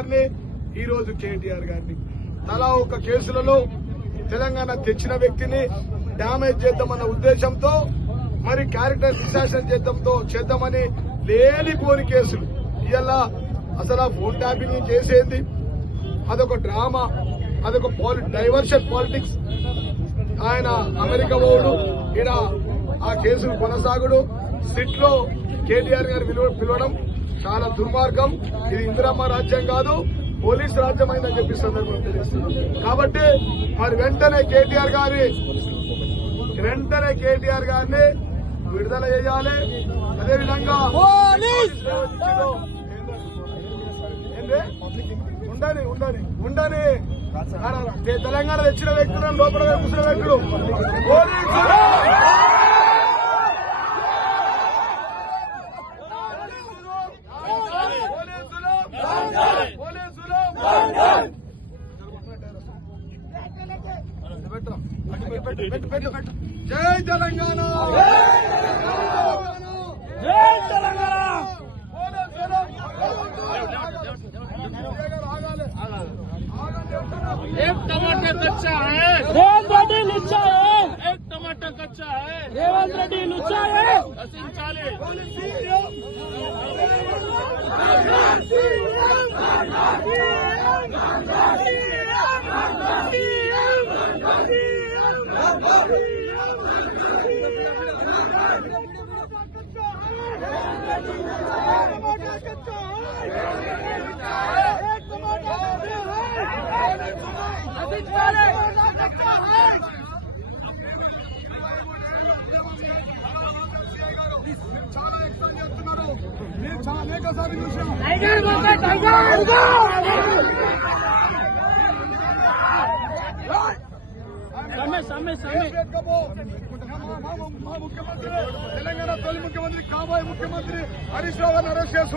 రోజు కేటీఆర్ గారిని. తలా ఒక కేసులలో తెలంగాణ తెచ్చిన వ్యక్తిని డ్యామేజ్ చేద్దామన్న ఉద్దేశంతో మరి క్యారెక్టర్ డిసాషన్ చేద్దాంతో చేద్దామని లేనిపోని కేసులు. ఇలా అసలు ఆ ఫోన్ ట్యాపింగ్ చేసేది? అదొక డ్రామా అదొక పాలి డైవర్షన్ పాలిటిక్స్. ఆయన అమెరికా పోవుడు ఈయన ఆ కేసులు కొనసాగుడు. సిట్లో కేటీఆర్ గారు పిలువ- పిలవడం చాలా దుర్మార్గం. ఇది ఇందిరమ్మ రాజ్యం కాదు పోలీస్ రాజ్యం అయిందని చెప్పి సందర్భం కాబట్టి మరి వెంటనే కేటీఆర్ గారి వెంటనే కేటీఆర్ గారిని విడుదల చేయాలి. అదేవిధంగా? ఉండని ఉండని ఉండని. తెలంగాణ తెచ్చిన వ్యక్తులను లోపల కూర్చున్న వ్యక్తులు. పోలీసులు పోలీసులు పోలీసులు జై తెలంగాణ జై తెలంగాణ एक टमाटर कच्चा है రేవంత్ రెడ్డి లుచ్చా है एक टमाटर कच्चा है రేవంత్ రెడ్డి లుచ్చా है हसीन चाले చాలా ఎక్స్ప్లెయిన్ చేస్తున్నారు మీరు చాలా అనేక సార్లు చూసాం సమ్మె సమ్మె సమ్మె మా ముఖ్యమంత్రి తెలంగాణ తొలి ముఖ్యమంత్రి కాబోయే ముఖ్యమంత్రి హరీష్ రావు గారిని అరెస్ట్ చేసి